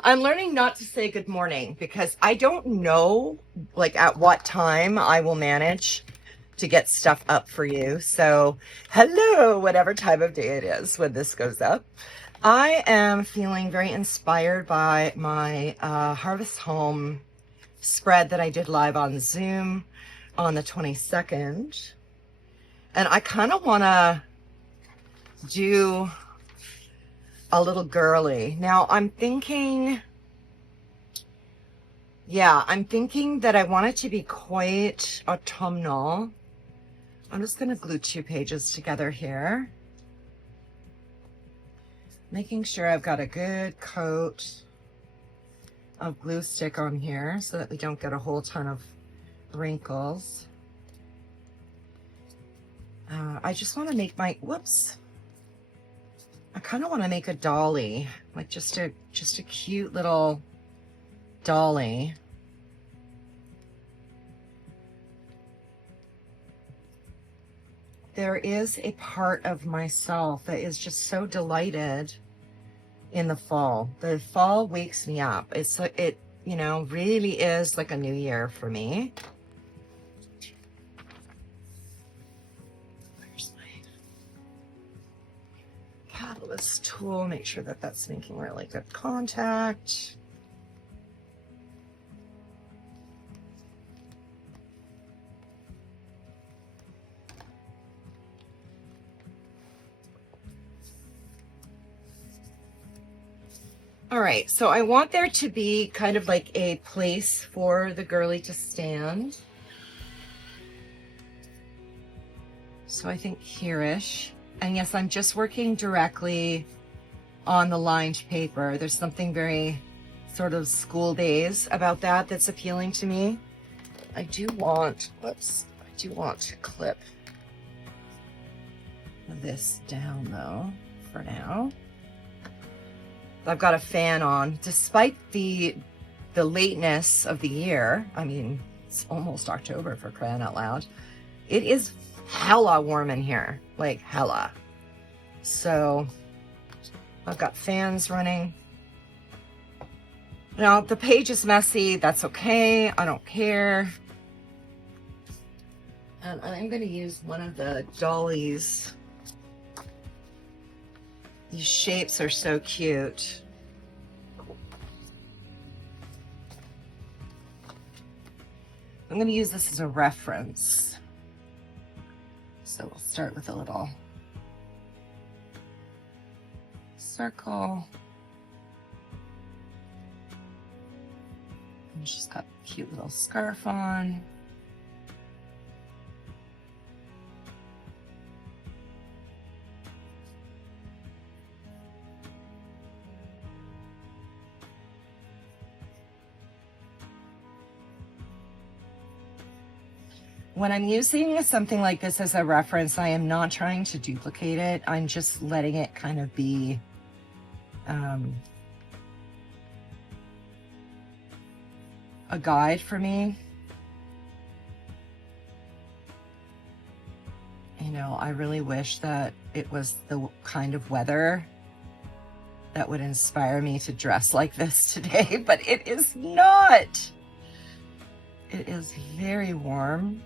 I'm learning not to say good morning because I don't know like at what time I will manage to get stuff up for you. So hello, whatever time of day it is when this goes up. I am feeling very inspired by my Harvest Home spread that I did live on Zoom on the 22nd. And I kind of want to do a little girly. Now I'm thinking that I want it to be quite autumnal. I'm just going to glue 2 pages together here. Making sure I've got a good coat of glue stick on here so that we don't get a whole ton of wrinkles. I just want to make my, whoops. I kind of want to make a dolly, like just a cute little dolly. There is a part of myself that is just so delighted in the fall. The fall wakes me up. It really is like a new year for me. Where's my catalyst tool? Make sure that that's making really good contact. All right, so I want there to be kind of like a place for the girly to stand. So I think here-ish. And yes, I'm just working directly on the lined paper. There's something very sort of school days about that that's appealing to me. I do want to clip this down though, for now. I've got a fan on, despite the lateness of the year. I mean, it's almost October for crying out loud. It is hella warm in here, like hella. So I've got fans running. Now the page is messy, that's okay, I don't care. And I'm gonna use one of the dollies. These shapes are so cute. I'm going to use this as a reference. So we'll start with a little circle. And she's got a cute little scarf on. When I'm using something like this as a reference, I am not trying to duplicate it. I'm just letting it kind of be a guide for me. You know, I really wish that it was the kind of weather that would inspire me to dress like this today, but it is not. It is very warm.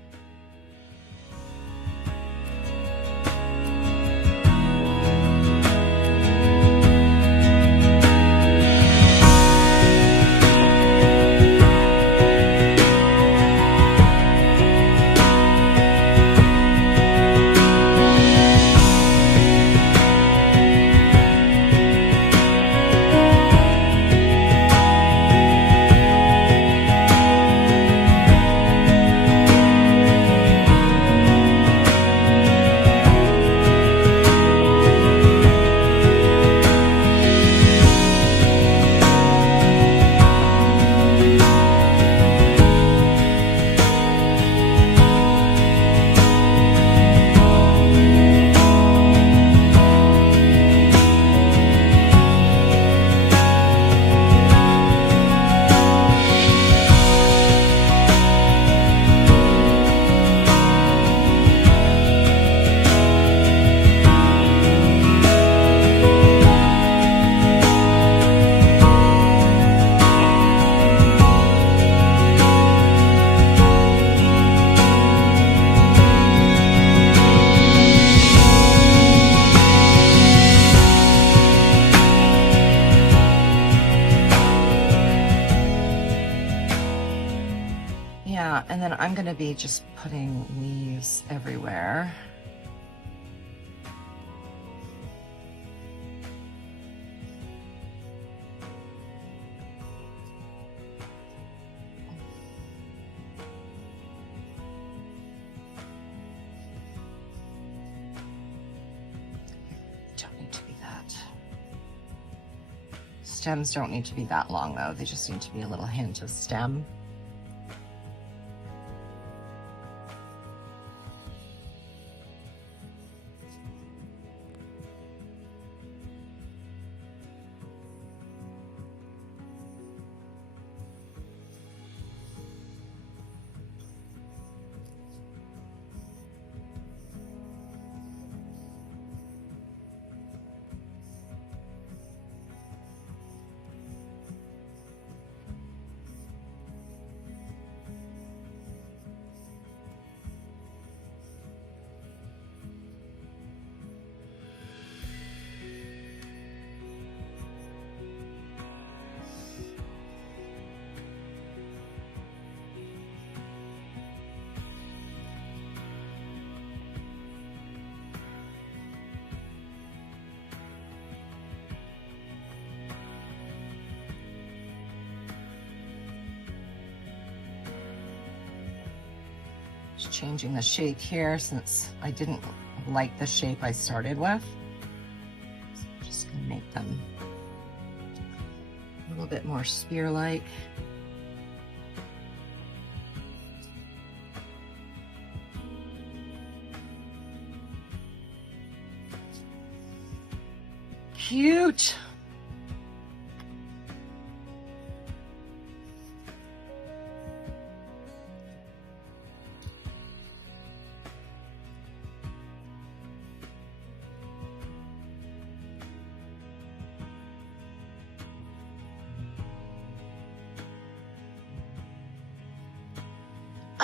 I'm gonna be just putting leaves everywhere. Don't need to be that. Stems don't need to be that long though. They just need to be a little hint of stem. Just changing the shape here since I didn't like the shape I started with. So I'm just gonna make them a little bit more spear-like. Cute.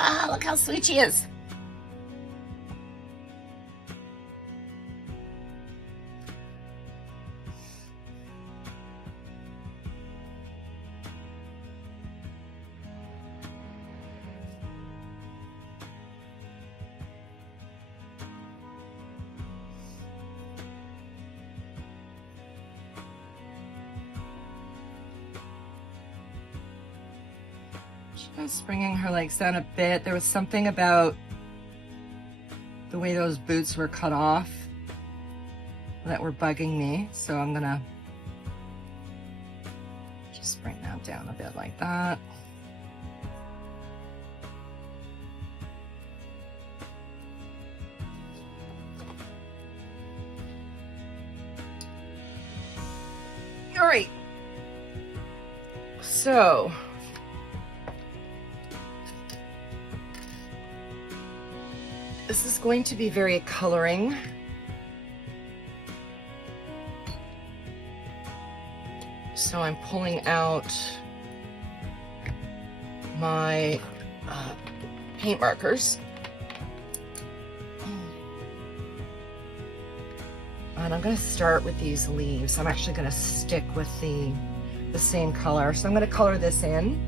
Ah, look how sweet she is. Just bringing her legs down a bit. There was something about the way those boots were cut off that were bugging me. So I'm gonna just bring that down a bit like that. All right. So this is going to be very coloring. So I'm pulling out my paint markers. And I'm going to start with these leaves. I'm actually going to stick with the same color. So I'm going to color this in.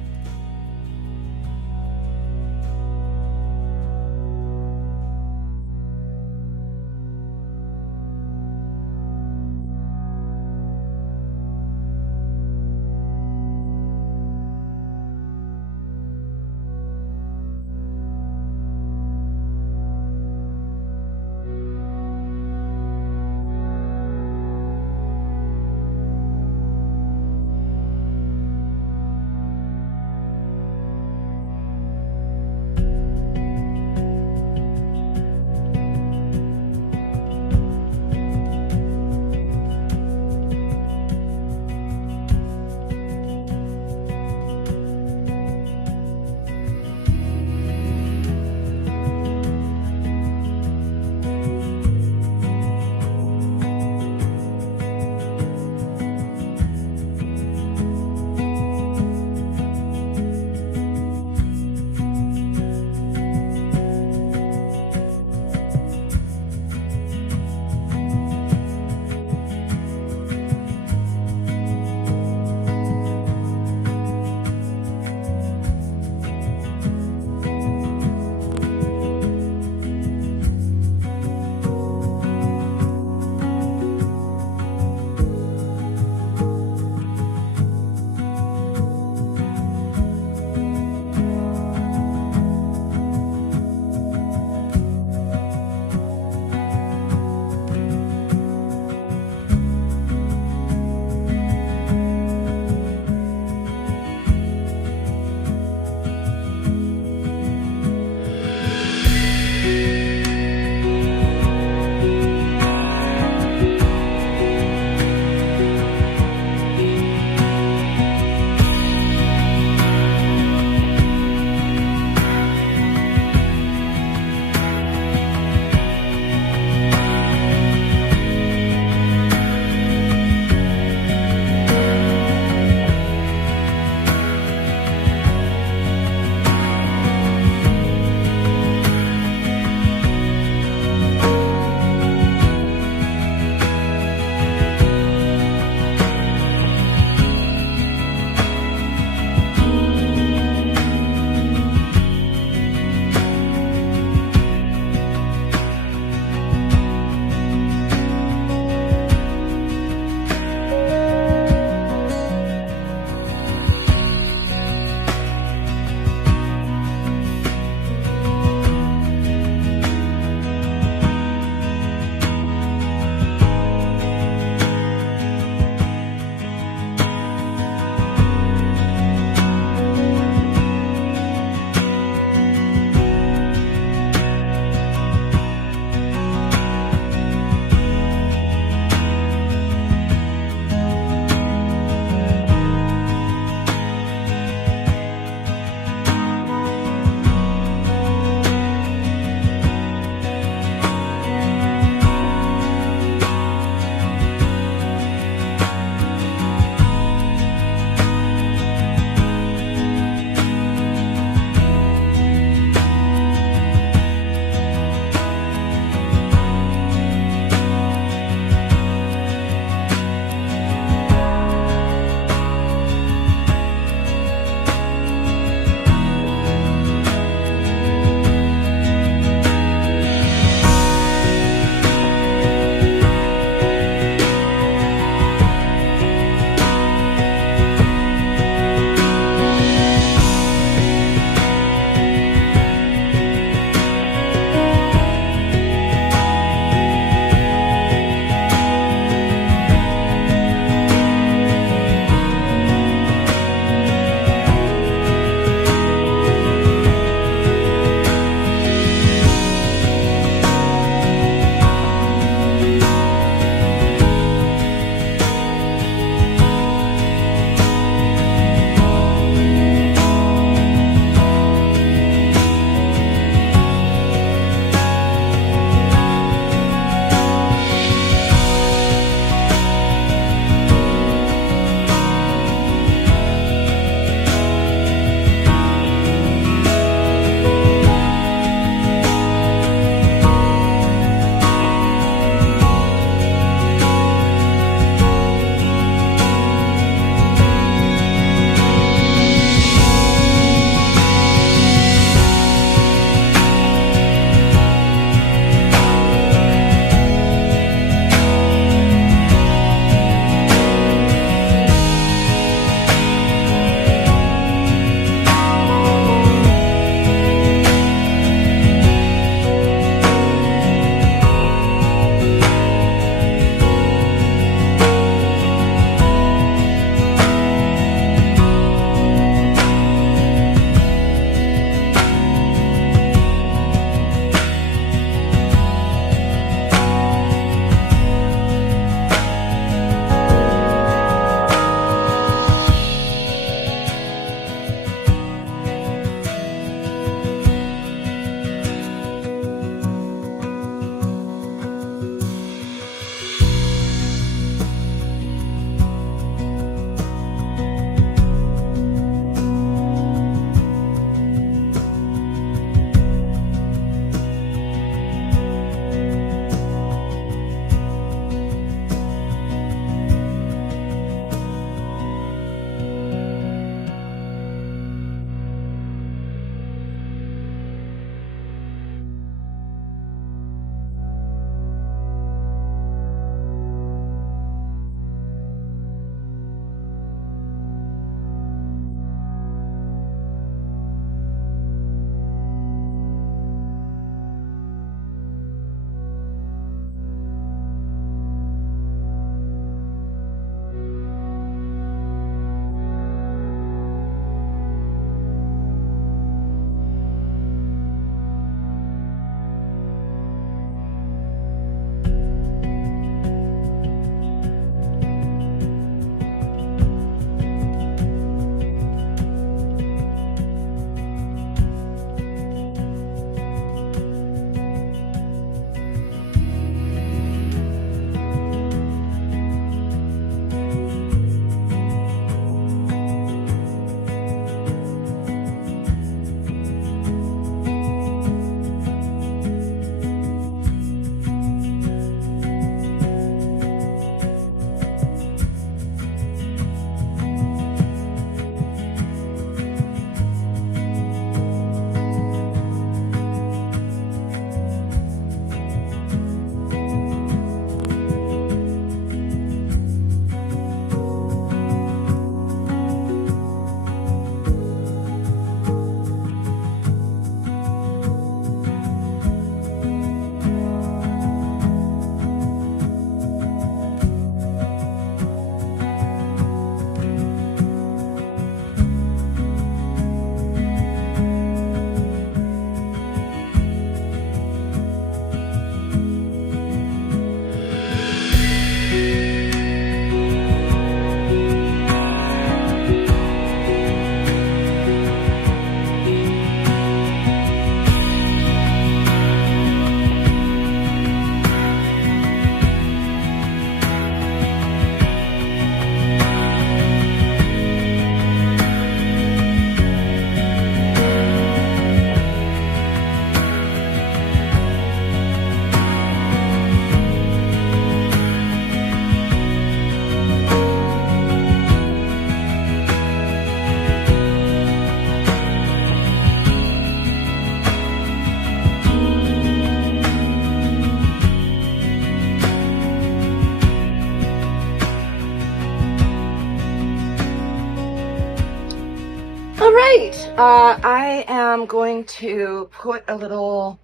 I am going to put a little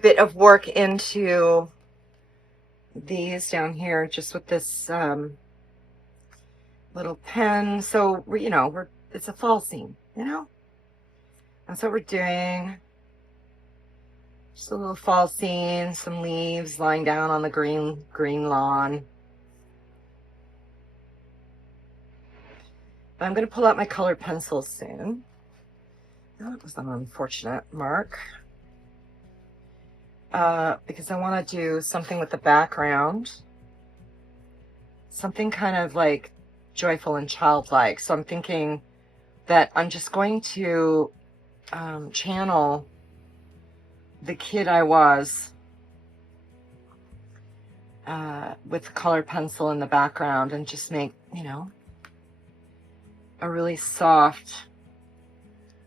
bit of work into these down here, just with this little pen. So it's a fall scene, That's what we're doing. Just a little fall scene, some leaves lying down on the green lawn. I'm going to pull out my colored pencils soon. That was an unfortunate mark. Because I want to do something with the background. Something kind of like joyful and childlike. So I'm thinking that I'm just going to channel the kid I was with the colored pencil in the background and just make, a really soft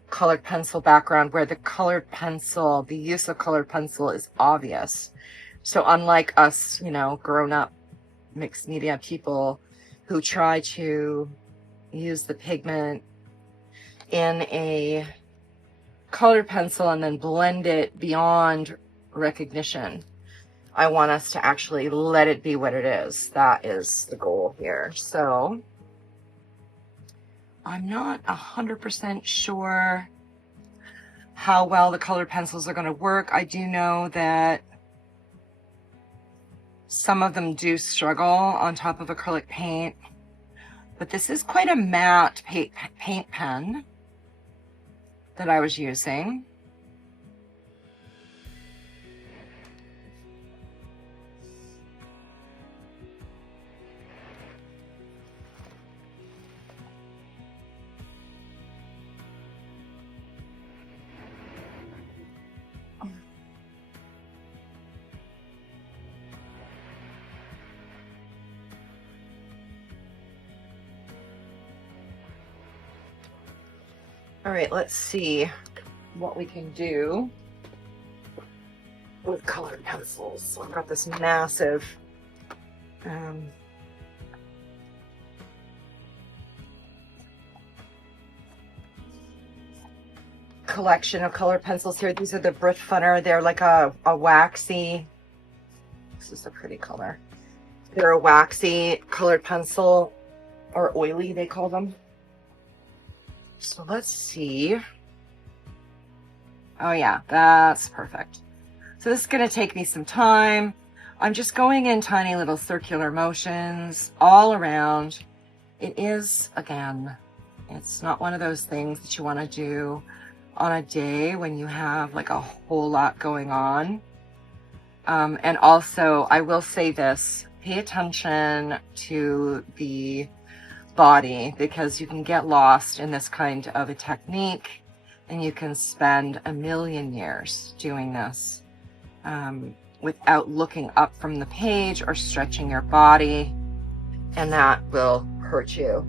colored pencil background where the use of colored pencil is obvious. So unlike us, grown up mixed media people who try to use the pigment in a colored pencil and then blend it beyond recognition, I want us to actually let it be what it is. That is the goal here. So I'm not 100% sure how well the colored pencils are going to work. I do know that some of them do struggle on top of acrylic paint, but this is quite a matte paint pen that I was using. All right, let's see what we can do with colored pencils. So I've got this massive collection of colored pencils here. These are the Brit Funner. They're like a waxy, this is a pretty color. They're a waxy colored pencil, or oily they call them. So let's see. Oh yeah, that's perfect. So this is going to take me some time. I'm just going in tiny little circular motions all around. It is, again, it's not one of those things that you want to do on a day when you have like a whole lot going on. And also, I will say this, pay attention to the body, because you can get lost in this kind of a technique and you can spend a million years doing this without looking up from the page or stretching your body, and that will hurt you.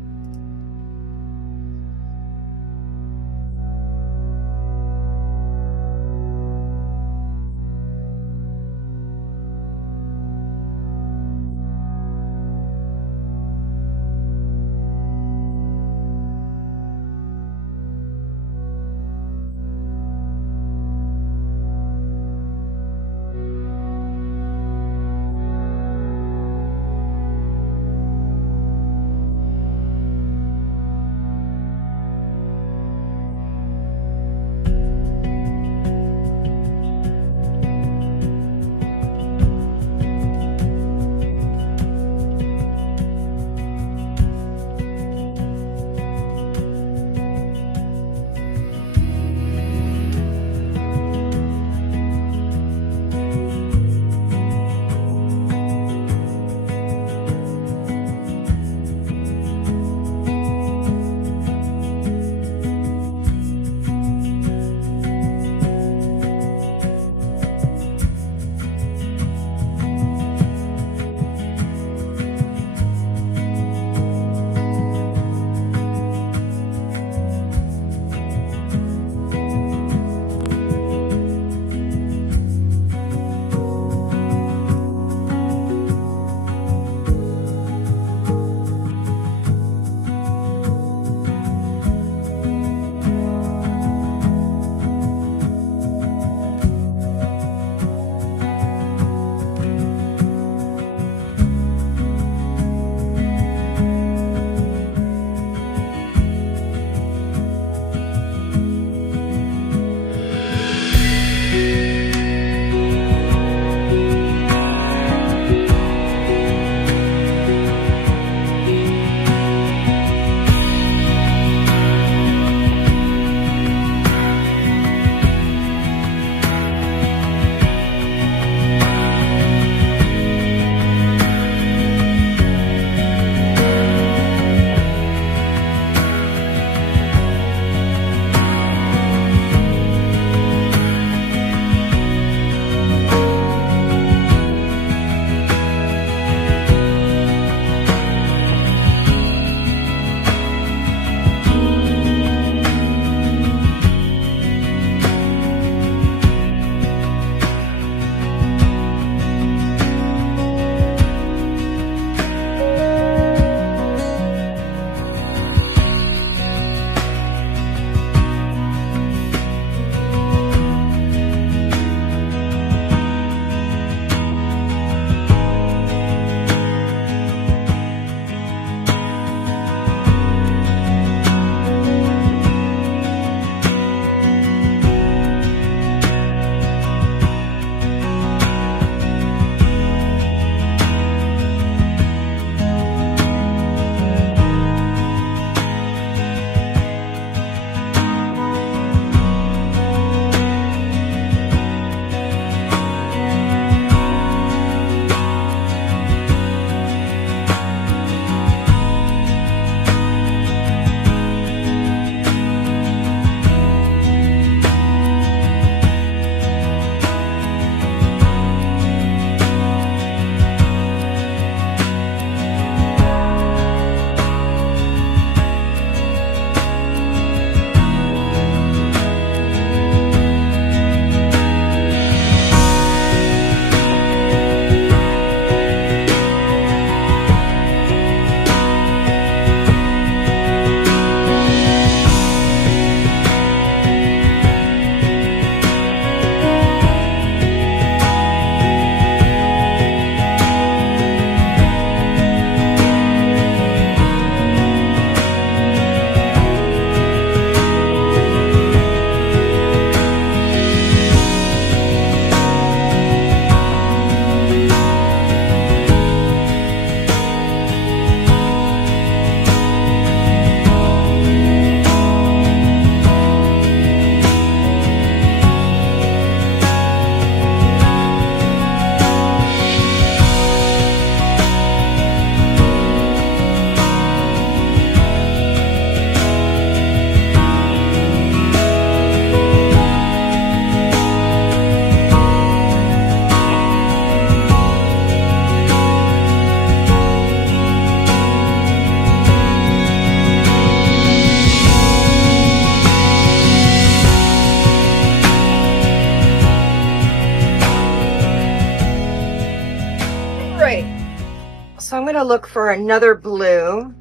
right, so I'm going to look for another blue,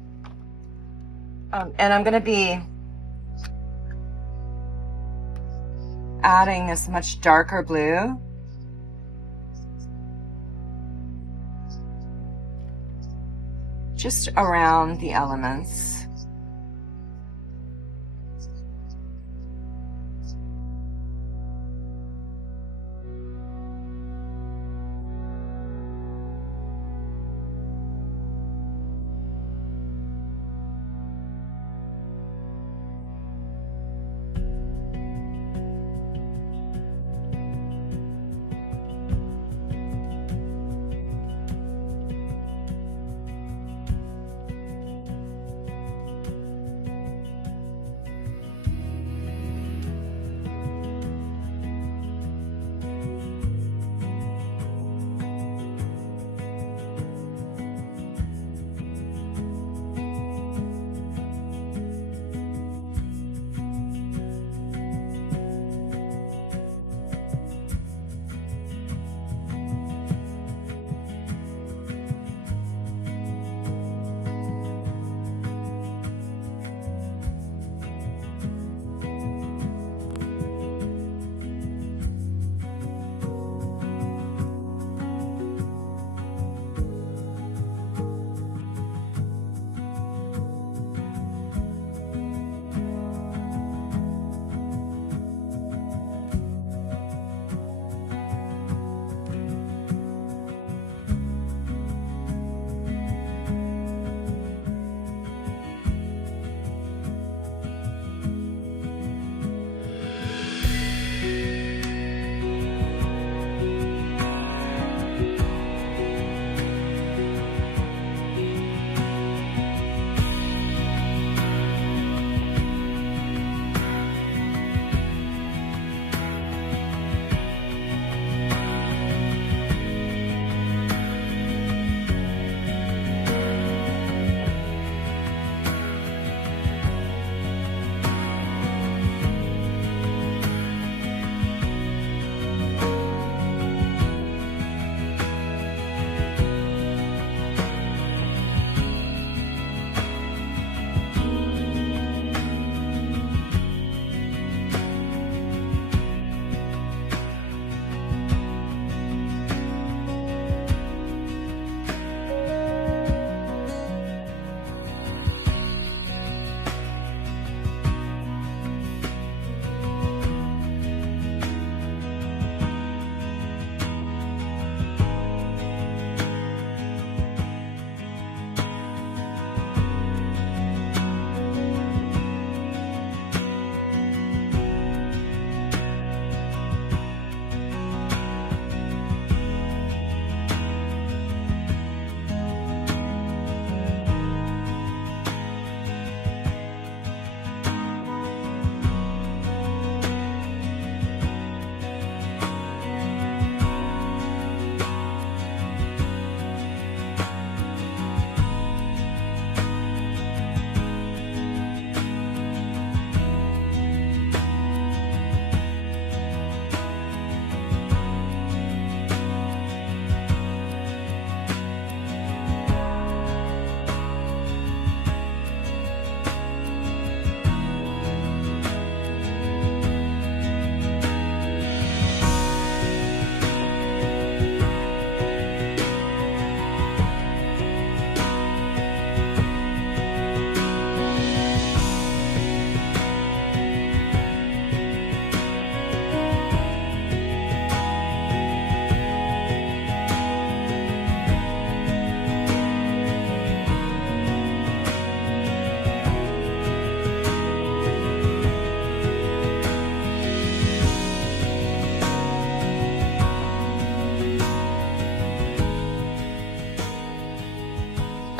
and I'm going to be adding this much darker blue. Just around the elements.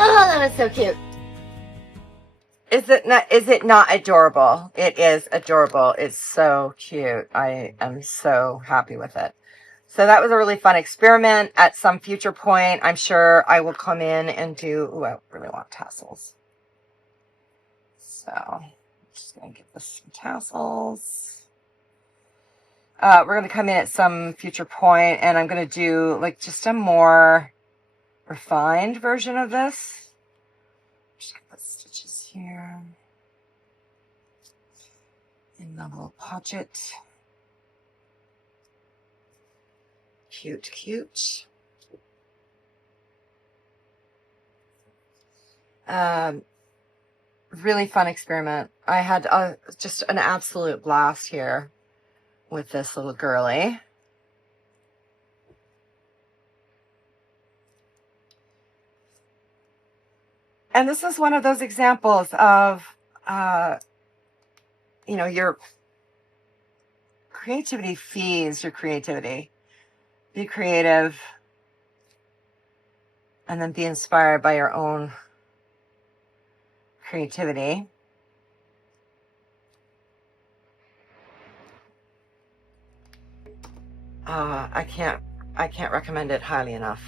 Oh, that is so cute. Is it not adorable? It is adorable. It's so cute. I am so happy with it. So that was a really fun experiment. At some future point, I'm sure I will come in and do, ooh, I really want tassels. So I'm just going to get this some tassels. We're going to come in at some future point and I'm going to do like just a more refined version of this. Just get the stitches here in the little pocket. Cute, cute. Really fun experiment. I had just an absolute blast here with this little girly. And this is one of those examples of, you know, your creativity feeds your creativity. Be creative and then be inspired by your own creativity. I can't recommend it highly enough.